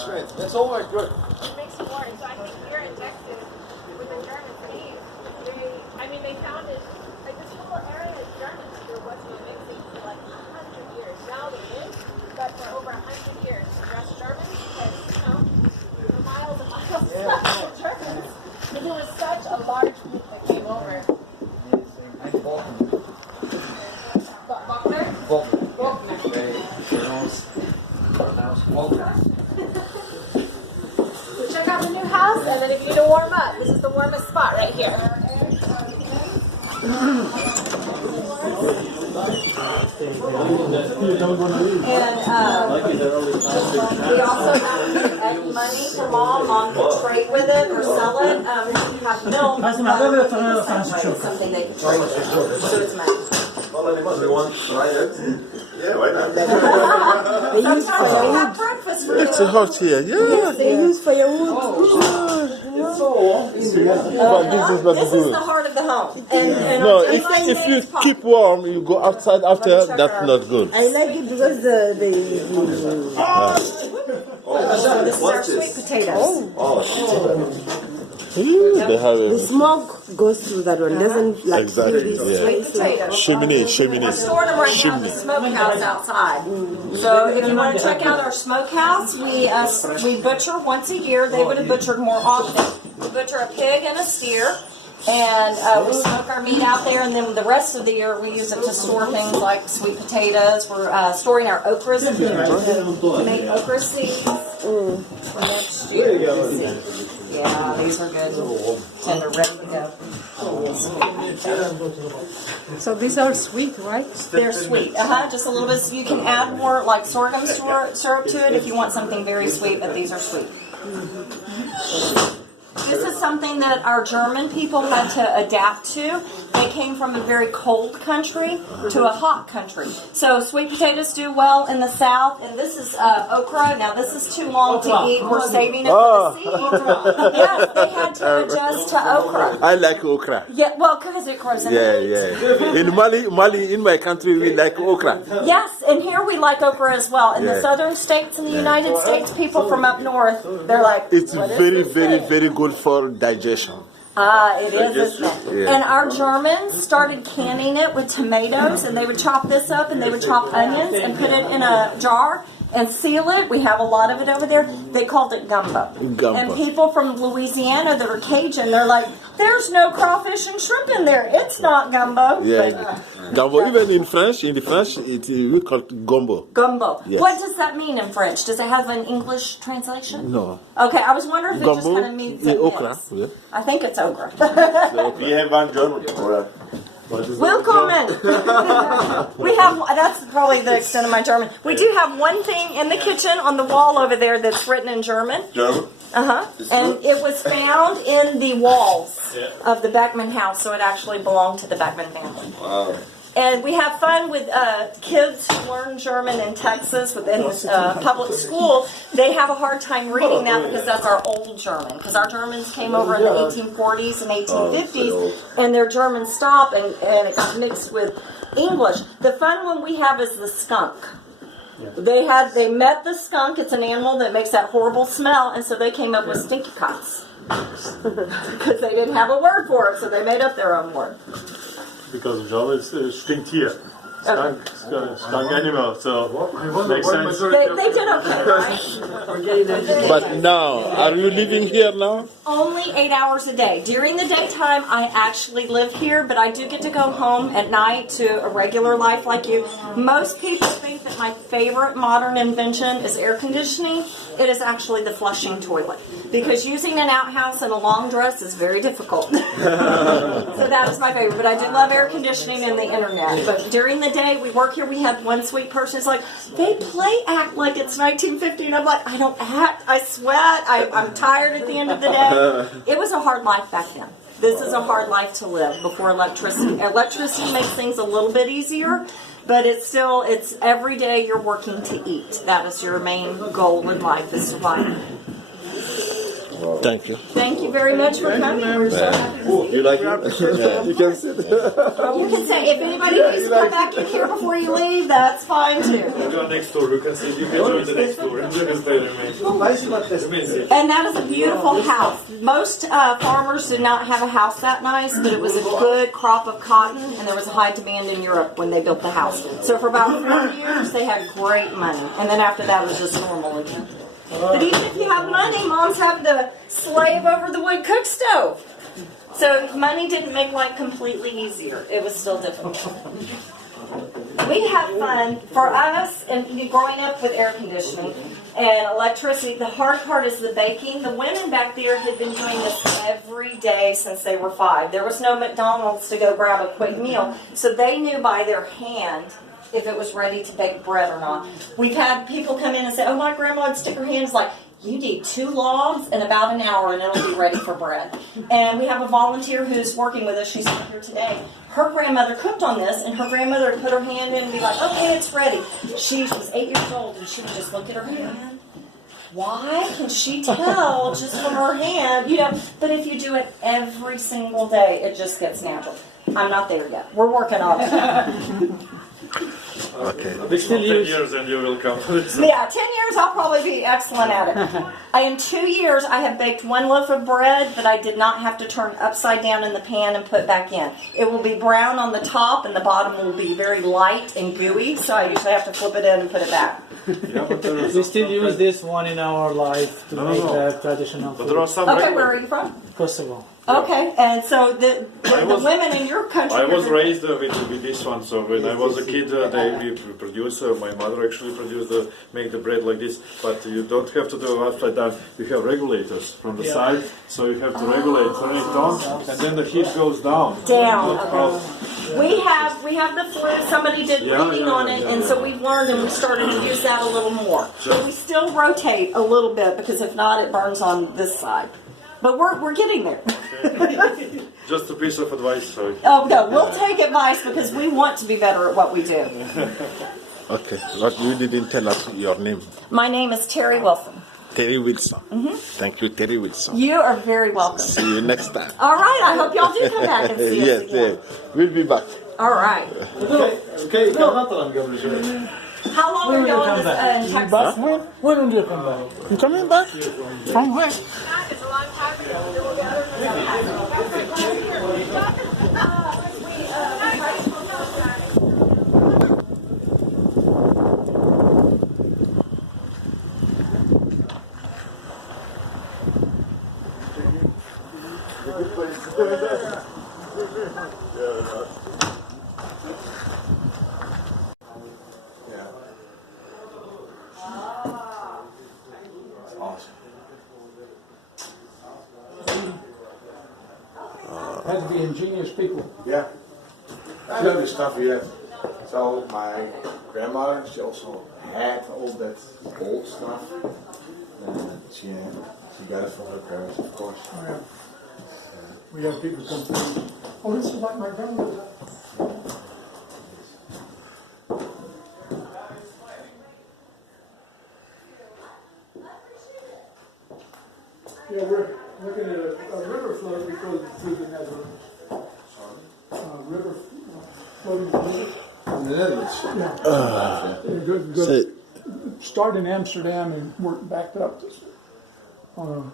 strength. That's always good. It makes you more. So I think you're injected with the German seeds. They founded, like this whole area of Germans here wasn't mixing for like 100 years. Now it is, but for over 100 years. Just Germans, because, for miles and miles of Germans. Because there was such a large group that came over. So check out the new house, and then if you need to warm up, this is the warmest spot right here. And we also have money for mom. Mom can trade with it or sell it. If you have milk, it's something they can trade with. So it's money. Yeah, why not? They use firewood. Breakfast for It's hot here. Yeah. They use firewood. But this is not This good. is the heart of the home. And No, on January if you it's pop. keep warm, you go outside after, that's not good. I like it because This is our sweet potatoes. They have the smoke goes through that one. Doesn't like Exactly, feel this yeah. place like chimney. We're storing them right now in the smokehouse outside. So if you want to check out our smokehouse, we butcher once a year. They would have butchered more often. We butcher a pig and a steer, and we smoke our meat out there. And then the rest of the year, we use it to store things like sweet potatoes. We're storing our okras to make okra seeds for next year. Yeah, these are good. Tender, ready to go. So these are sweet, right? They're sweet. Just a little bit. So you can add more like sorghum syrup to it if you want something very sweet, but these are sweet. This is something that our German people had to adapt to. They came from a very cold country to a hot country. So sweet potatoes do well in the south, and this is okra. Now this is too long to eat. We're saving it for the seeds. Yes, they had to adjust to okra. I like okra. Yeah, well, because of course. Yeah. In Mali, in my country, we like okra. Yes, and here we like okra as well. In the southern states in the United States, people from up north, they're like, It's what is very, this very, thing? very good for digestion. It is, isn't it? Yeah. And our Germans started canning it with tomatoes, and they would chop this up, and they would chop onions and put it in a jar and seal it. We have a lot of it over there. They called it gumbo. And people from Louisiana that are Cajun, they're like, there's no crawfish and shrimp in there. It's not gumbo. Yeah. Gumbo. Even in French, we call it gumbo. Gumbo. Yes. What does that mean in French? Does it have an English translation? No. Okay, I was wondering if it just Gumbo, kind of means a okra. mix. Yeah. I think it's okra. We have one German for Willkommen. We have, that's probably the extent of my German. We do have one thing in the kitchen on the wall over there that's written in German. German? And it was found in the walls of the Beckman house, so it actually belonged to the Beckman family. Wow. And we have fun with kids who learn German in Texas within public school. They have a hard time reading that because that's our old German. Because our Germans came over in the 1840s and 1850s, and their German stopped, and it got mixed with English. The fun one we have is the skunk. They met the skunk. It's an animal that makes that horrible smell, and so they came up with stinky cots. Because they didn't have a word for it, so they made up their own word. Because German stinkt here. Skunk animal, so makes sense. They did okay, right? But now, are you living here now? Only 8 hours a day. During the daytime, I actually live here, but I do get to go home at night to a regular life like you. Most people think that my favorite modern invention is air conditioning. It is actually the flushing toilet. Because using an outhouse in a long dress is very difficult. So that is my favorite. But I do love air conditioning and the internet. But during the day, we work here. We had one sweet person who's like, they play act like it's 1950. And I'm like, I don't act. I sweat. I'm tired at the end of the day. It was a hard life back then. This is a hard life to live before electricity. Electricity makes things a little bit easier, but it's every day you're working to eat. That is your main goal in life, is survival. Wow. Thank you. Thank you very much for coming. We're so happy to see you. You like it? You can sit. You can say, if anybody needs to come back in here before you leave, that's fine too. We are next door. You can see. You can join the next door. And you can stay there. And that is a beautiful house. Most farmers did not have a house that nice, but it was a good crop of cotton, and there was a high demand in Europe when they built the house. So for about 4 years, they had great money, and then after that, it was just normal again. But even if you have money, moms have to slave over the wood cook stove. So money didn't make life completely easier. It was still difficult. We have fun. For us, and growing up with air conditioning and electricity, the hard part is the baking. The women back there had been doing this every day since they were 5. There was no McDonald's to go grab a quick meal, so they knew by their hand if it was ready to bake bread or not. We've had people come in and say, oh, my grandma would stick her hands like, you need 2 logs in about an hour and it'll be ready for bread. And we have a volunteer who's working with us. She's not here today. Her grandmother cooked on this, and her grandmother would put her hand in and be like, okay, it's ready. She was 8 years old, and she would just look at her hand. Why can she tell just from her hand? You know, but if you do it every single day, it just gets natural. I'm not there yet. We're working on it. Okay. This 10 years and you will come. Yeah, 10 years I'll probably be excellent at it. In 2 years I have baked 1 loaf of bread that I did not have to turn upside down in the pan and put back in. It will be brown on the top and the bottom will be very light and gooey, so I usually have to flip it in and put it back. Yeah, but We still use this one in our life to make traditional But food. there are some Okay, regular- where are you from? Kosovo. Okay, and so the women in your country... I was raised with this one, so when I was a kid, we produce. My mother actually produced, make the bread like this. But you don't have to do upside down. You have regulators from the side, so you have to regulate, turn it on, and then the heat goes down. Down. Not Okay. We have the flue. Somebody did reading on it, and so we've learned, and we started to use that a little more. But we still rotate a little bit because if not, it burns on this side. But we're getting there. Just a piece of advice. So. Oh no, we'll take advice because we want to be better at what we do. Okay. But you didn't tell us your name. My name is Terry Wilson. Terry Wilson. Thank you, Terry Wilson. You are very welcome. See you next time. All right, I hope y'all do come back and see us Yes, again. we'll be back. All right. Okay, How long are y'all in Texas? When will you come back? You coming back? From where? Had to be ingenious people. Yeah. I know this stuff here. So my grandmother, she also had all that old stuff. And she got it from her parents, of course. Oh, yeah. We have people come through. Oh, this is like my grandmother. Yeah, we're looking at a river float because it's through the Netherlands. River floating in the river. From the Netherlands. Yeah. Go Say, start in Amsterdam and work back up. On